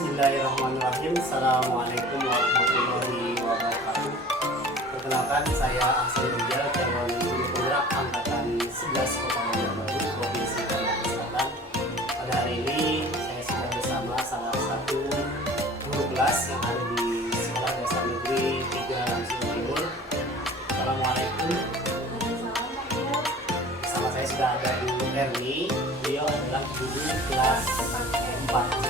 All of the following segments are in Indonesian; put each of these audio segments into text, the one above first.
Bismillahirrahmanirrahim. Assalamualaikum warahmatullahi wabarakatuh. Perkenalkan, saya Aksan Rijal, calon guru penggerak angkatan 11 Kota Banjarbaru, Provinsi Kalimantan Selatan. Pada hari ini saya sudah bersama salah satu guru kelas yang ada di Sekolah Dasar Negeri 3 Langsung Timur. Assalamualaikum. Bersama saya sudah ada Bu Erni. Beliau adalah guru kelas 4C.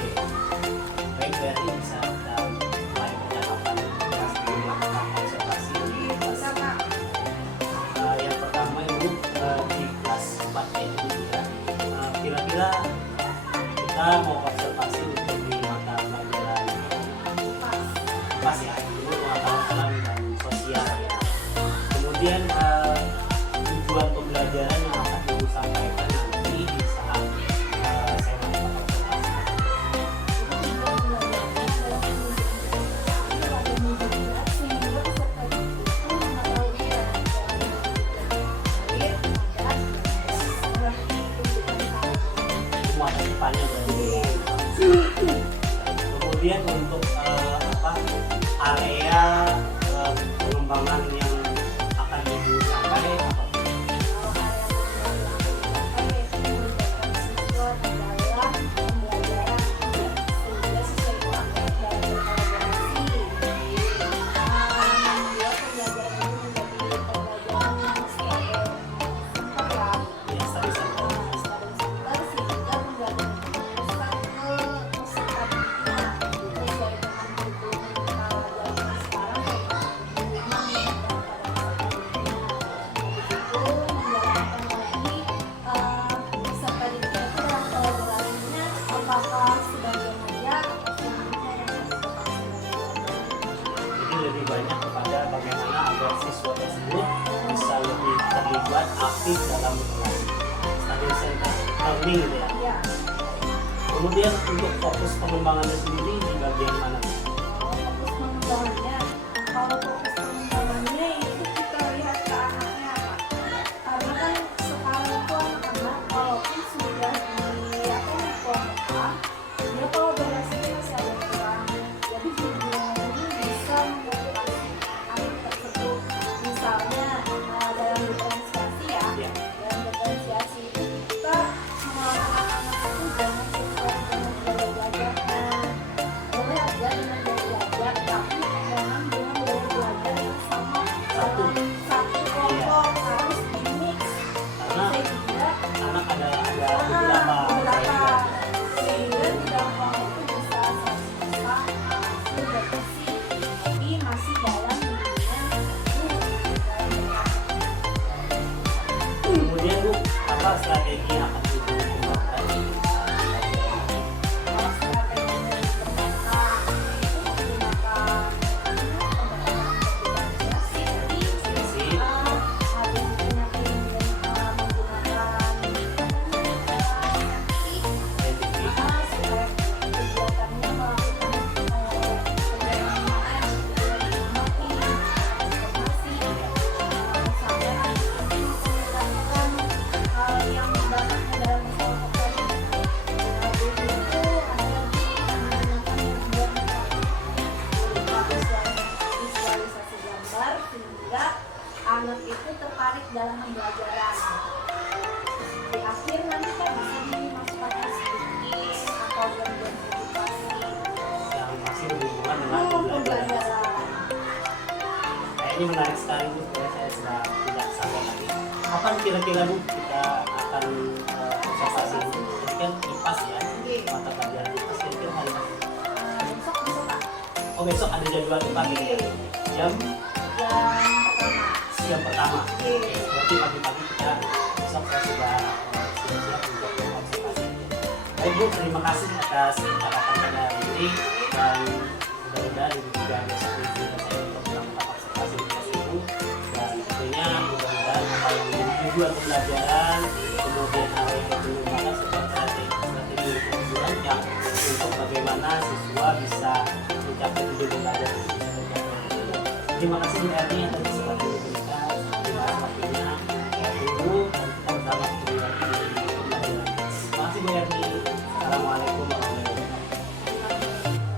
Baik, berarti bisa kita mulai percakapan kelas melakukan observasi di kelas. Yang pertama Ibu, di kelas 4 ini juga kira-kira kita mau observasi untuk di mata pelajaran pas ya, itu mata alam dan sosial. Kemudian tujuan pembelajaran yang akan Ibu sampaikan nanti di saat saya melakukan observasi. Kemudian untuk area pengembangan yang akan Ibu capai apa? Lebih banyak kepada bagaimana agar siswa tersebut bisa lebih terlibat aktif dalam kelas, study center learning gitu ya. Kemudian untuk fokus pengembangannya sendiri di bagian mana? Fokus pengembangannya, kalau fokus pengembangannya itu kita lihat ke anaknya Pak. Karena kan sekarang itu anak-anak walaupun sudah di pondok, dia kalau berhasilnya masih ada kurang. Jadi guru ini bisa memotivasi anak tersebut. Misalnya dalam diferensiasi ya, dalam diferensiasi itu kita sama anak-anak itu jangan sesuai dengan gaya belajarnya. Boleh aja dengan gaya belajar, tapi jangan dengan gaya belajar yang sama dalam satu kelompok, harus di-mix. Karena anak ada beberapa gaya. sehingga di dalam kelompok itu bisa sama-sama berkompetisi, tapi masih dalam bimbingan guru. Kemudian Bu, apa strategi yang akan Ibu kembangkan? Kalau strategi dari pertama itu menggunakan Sesi ada punya keinginan menggunakan saintifik. supaya kegiatannya melakukan penerimaan, informasi, misalnya melakukan hal yang mendapatnya dalam kelompok tadi. Itu ada menggunakan membuat visualisasi gambar sehingga anak itu tertarik dalam pembelajaran. Di akhir nanti kan bisa dimasukkan sedikit atau bagian edukasi Yang masih berhubungan dengan pembelajaran. pembelajaran. Ini menarik sekali Bu, saya sudah tidak sabar lagi. Kapan kira-kira Bu kita akan observasi Bu? Ini kan IPAS ya, mata pelajaran IPAS kira-kira hari apa? Besok bisa Pak. Oh, besok ada jadwal IPAS gitu ya? Jam Jam pertama. Oke, berarti pagi-pagi kita besok saya sudah siap-siap untuk observasi. Baik Bu, terima kasih atas percakapan pada hari ini, dan mudah-mudahan Ibu juga besok mengizinkan saya untuk melakukan observasi di kelas Ibu, dan tentunya mudah-mudahan apa yang menjadi tujuan pembelajaran, kemudian area pengembangan serta strategi pembelajaran yang untuk bagaimana siswa bisa mencapai tujuan belajar dan bisa tercapai. Terima kasih Bu Erni atas kesempatan yang diberikan. Terima kasih waktunya. Saya tunggu dan kita bersama kembali lagi di pembelajaran. Terima kasih Bu Erni. Assalamualaikum warahmatullahi wabarakatuh.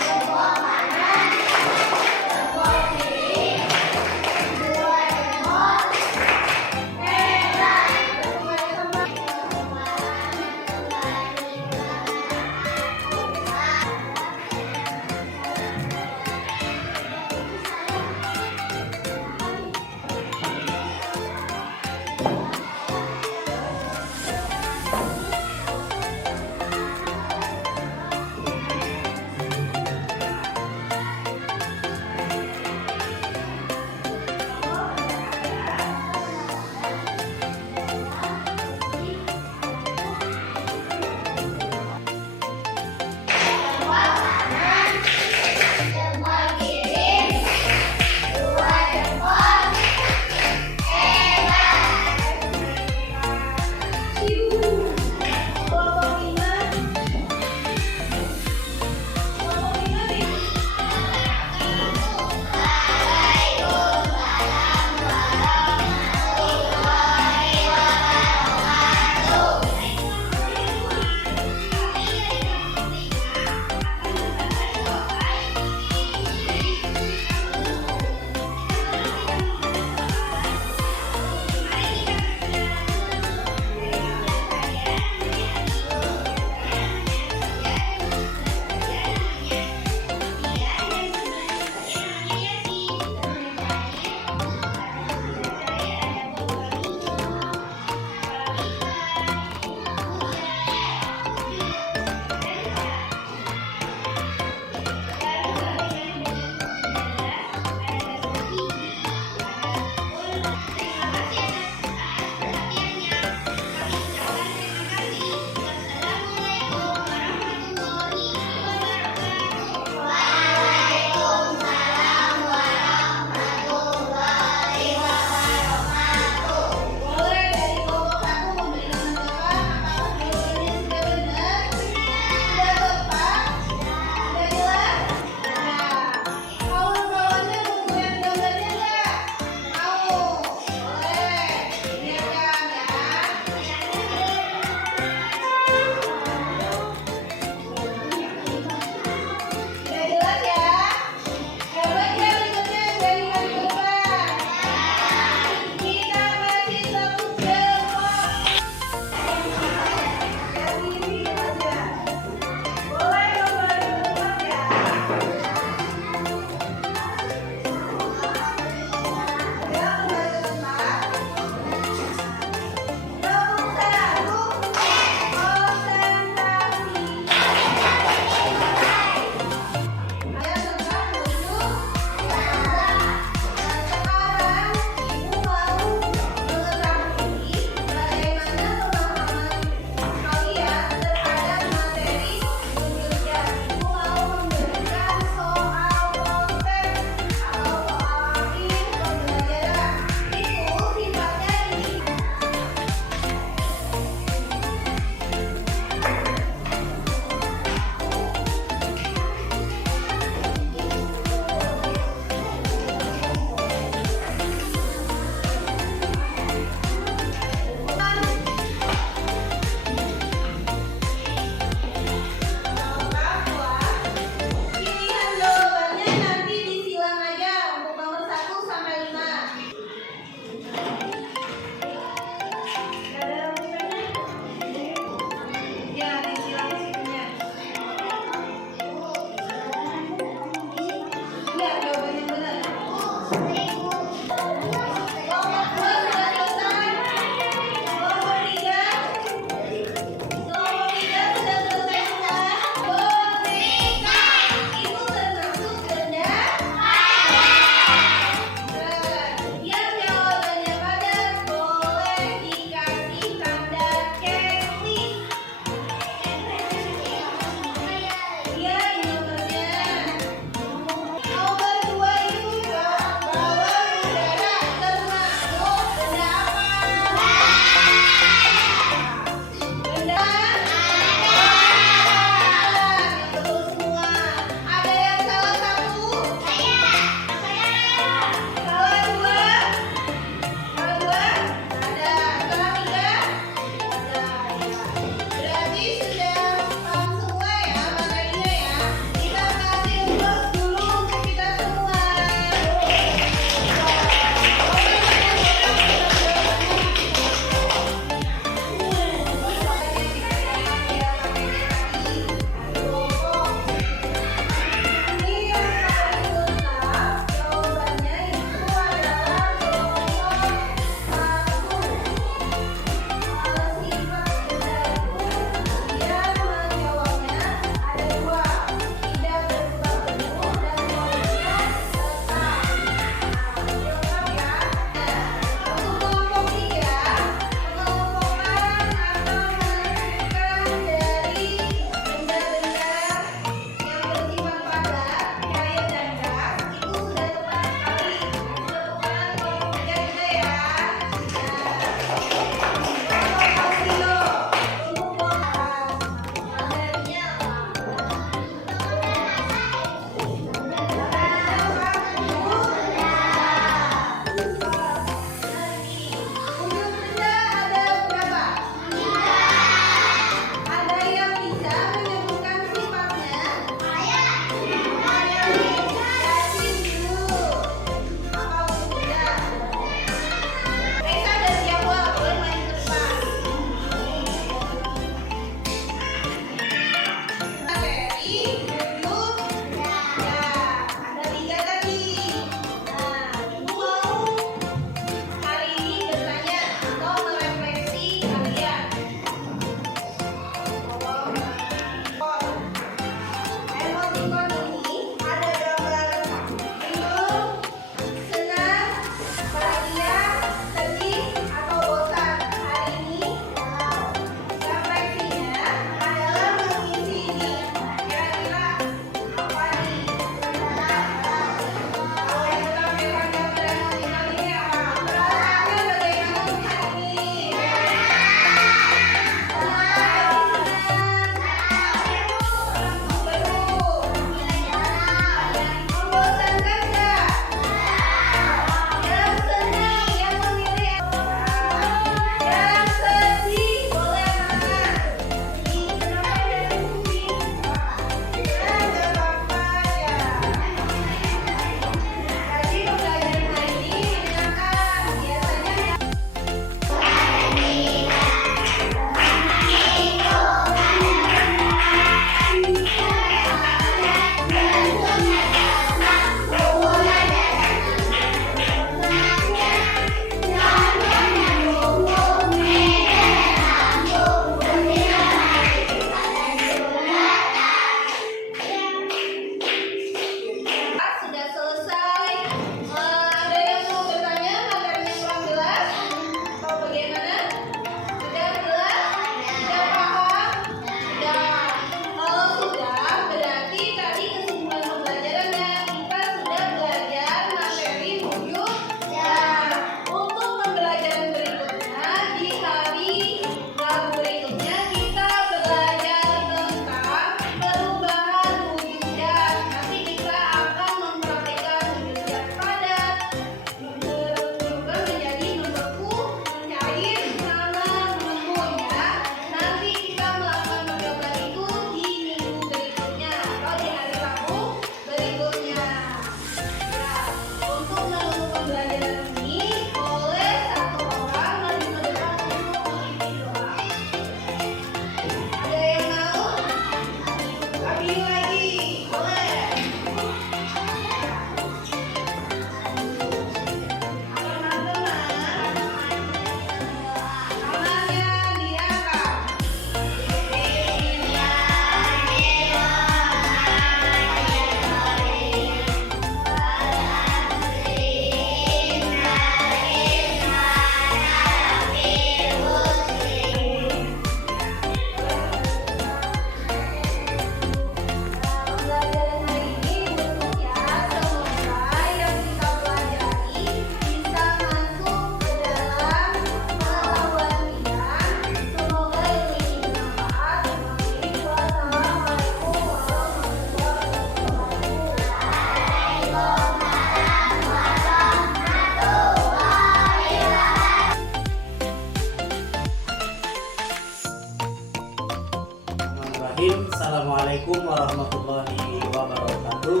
Assalamualaikum warahmatullahi wabarakatuh.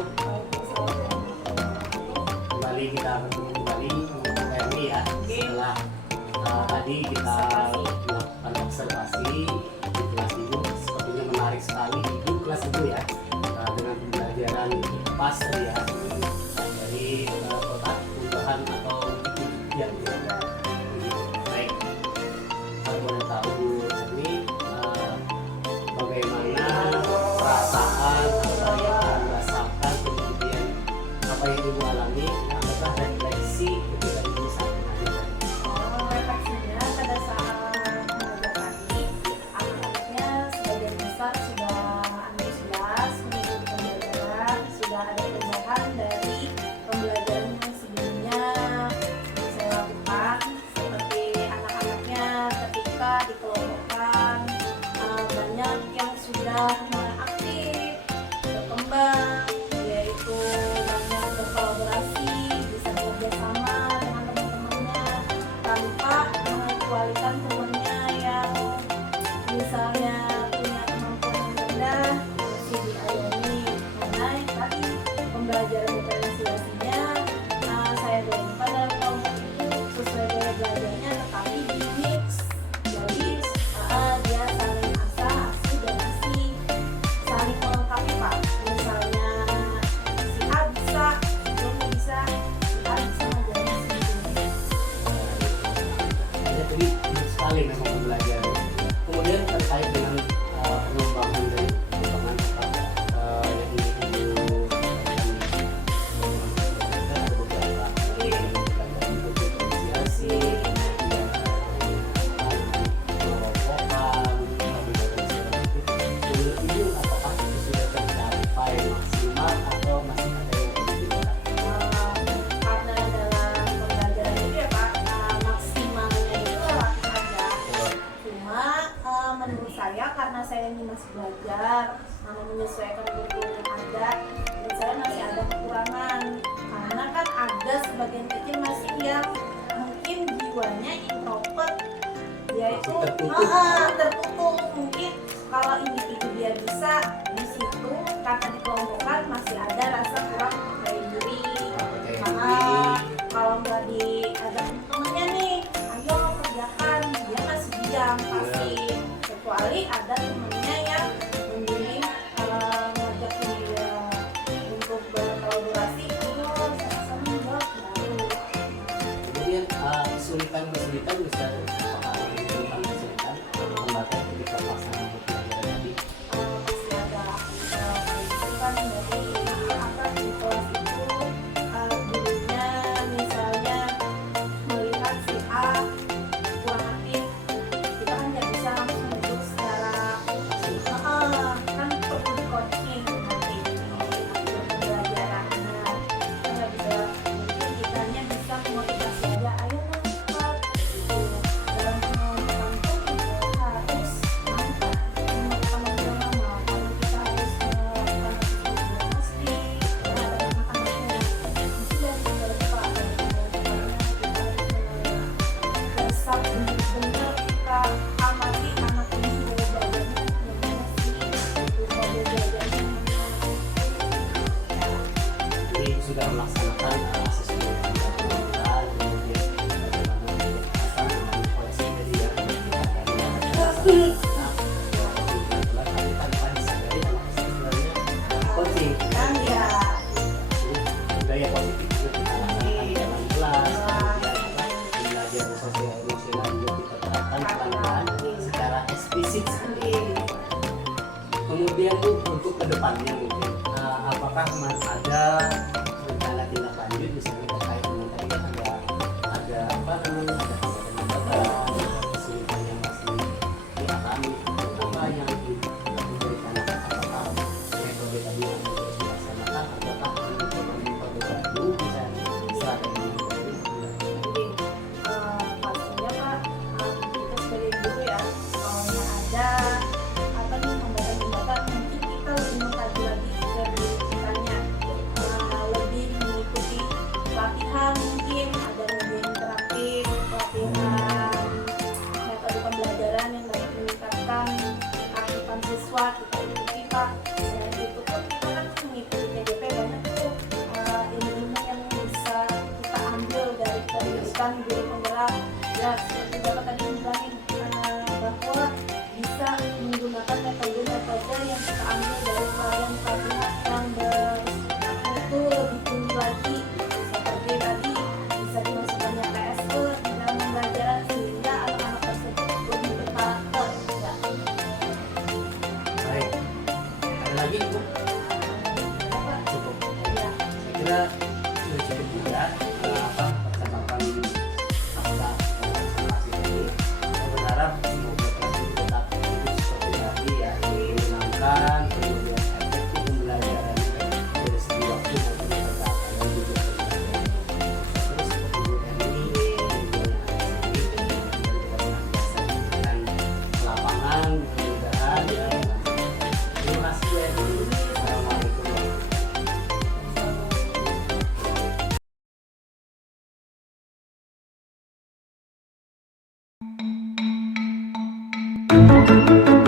Kembali kita bertemu kembali untuk Erni ya. Setelah tadi kita melakukan observasi di kelas itu, sepertinya menarik sekali di kelas itu ya, dengan pembelajaran IPAS ya, dari kotak perubahan atau yang baik. Kalau boleh tahu ini bagaimana perasaan apa yang Anda rasakan, kemudian apa yang Ibu alami, apakah refleksi ketika Ibu saat mengajar? Refleksinya pada saat mengajar tadi, anak-anaknya sebagian besar sudah antusias mengikuti pembelajaran, sudah ada perubahan dari pembelajaran yang sebelumnya saya lakukan, seperti anak-anaknya ketika dikelompokkan banyak yang sudah aktif, berkembang, yaitu banyak berkolaborasi, bisa bekerja sama dengan teman-temannya tanpa mengecualikan temannya yang misalnya punya kemampuan yang rendah, mesti diayomi. Karena tadi pembelajaran diferensiasinya saya dorongkan dalam kelompok itu sesuai gaya belajarnya, tetapi di mix. Jadi dia saling asah, asuh, dan asih, saling melengkapi Pak. Misalnya si A bisa, si B nggak bisa, si A bisa ngajarin si B. Jadi bagus sekali memang pembelajaran. Kemudian terkait dengan pengembangan dari pengembangan yang ini Ibu ada beberapa bentuk diferensiasi, pengelompokan, menurut Ibu apakah itu sudah tercapai maksimal atau masih ada yang perlu ditingkatkan? Karena dalam pembelajaran itu ya Pak, maksimalnya itu relatif aja. Cuma menurut saya, karena saya ini masih belajar, menyesuaikan kurikulum ada, menurut saya masih ada kekurangan. Karena kan ada sebagian kecil masih yang mungkin jiwanya introvert, yaitu tertutup. Mungkin kalau individu dia bisa, di situ karena dikelompokkan masih ada rasa kurang percaya diri. Kalau nggak diajak temennya nih, ayo kerjakan, dia masih diam, pasif. Kecuali ada temennya yang membimbing, ngajak dia untuk berkolaborasi, terus sama-sama jawab baru. Kemudian kesulitan bisa apakah kesulitan hambatan ketika pelaksanaan pembelajaran tadi? Masih ada kesulitan dari apa di kelas itu, gurunya misalnya melihat si A kurang aktif, kita kan nggak bisa langsung duduk secara kan perlu di coaching nanti di pembelajarannya. Kita nggak bisa, mungkin kitanya bisa motivasi aja, ayo cepat gitu. Dalam pengawasan pun kita harus mantap melakukan drama, kalau kita harus melakukan pasti terhadap anak-anaknya. Mesti dari segala cepat ada dasar benar-benar kita amati anak ini gaya belajarnya gimana sih, itu gaya belajarnya Jadi Ibu sudah melaksanakan asesmen fundamental, kemudian bagaimana untuk koleksi tadi ya, tapi tanpa disadari anak sebenarnya coaching kan ya. budaya positif itu kita laksanakan di dalam kelas, kemudian belajar sosial emosional juga kita terapkan pelan-pelan secara eksplisit seperti ini. Kemudian Bu, untuk kedepannya mungkin apakah ada rencana tindak lanjut misalnya terkait dengan tadi ada apa namanya ada hambatan kesulitan yang masih dialami, apa yang direncanakan, apakah metode tadi yang terus dilaksanakan ataukah metode baru misalnya strategi baru? Jadi pastinya Pak, kita sebagai guru ya, kalau ada apa nih hambatan-hambatan, mungkin kita lebih mengkaji lagi ke diri kitanya, lebih mengikuti pelatihan, mungkin ada yang interaktif, pelatihan bukan guru penggerak. Ya seperti Bapak tadi bilangin bahwa bisa menggunakan metode-metode yang kita ambil dari pelarian pelatihan yang bermutu lebih tinggi lagi, seperti tadi bisa dimasukkannya PSE di dalam pembelajaran sehingga anak-anak tersebut lebih berkarakter. Ya. Baik. Ada lagi Bu? Bapak, Cukup. ya. Saya kira sudah cukup juga percakapan pasca presentasi ini. Saya berharap semoga kelas ini tetap bagus seperti tadi ya, menyenangkan, kemudian efektif pembelajaran dari segi waktu maupun percakapan dan juga pembelajaran. Terus seperti Bu Erni, kemudian yang ada di sini, dan kita senantiasa dengan lapangan, mudah-mudahan ya. Terima kasih Bu Erni. Assalamualaikum warahmatullahi wabarakatuh.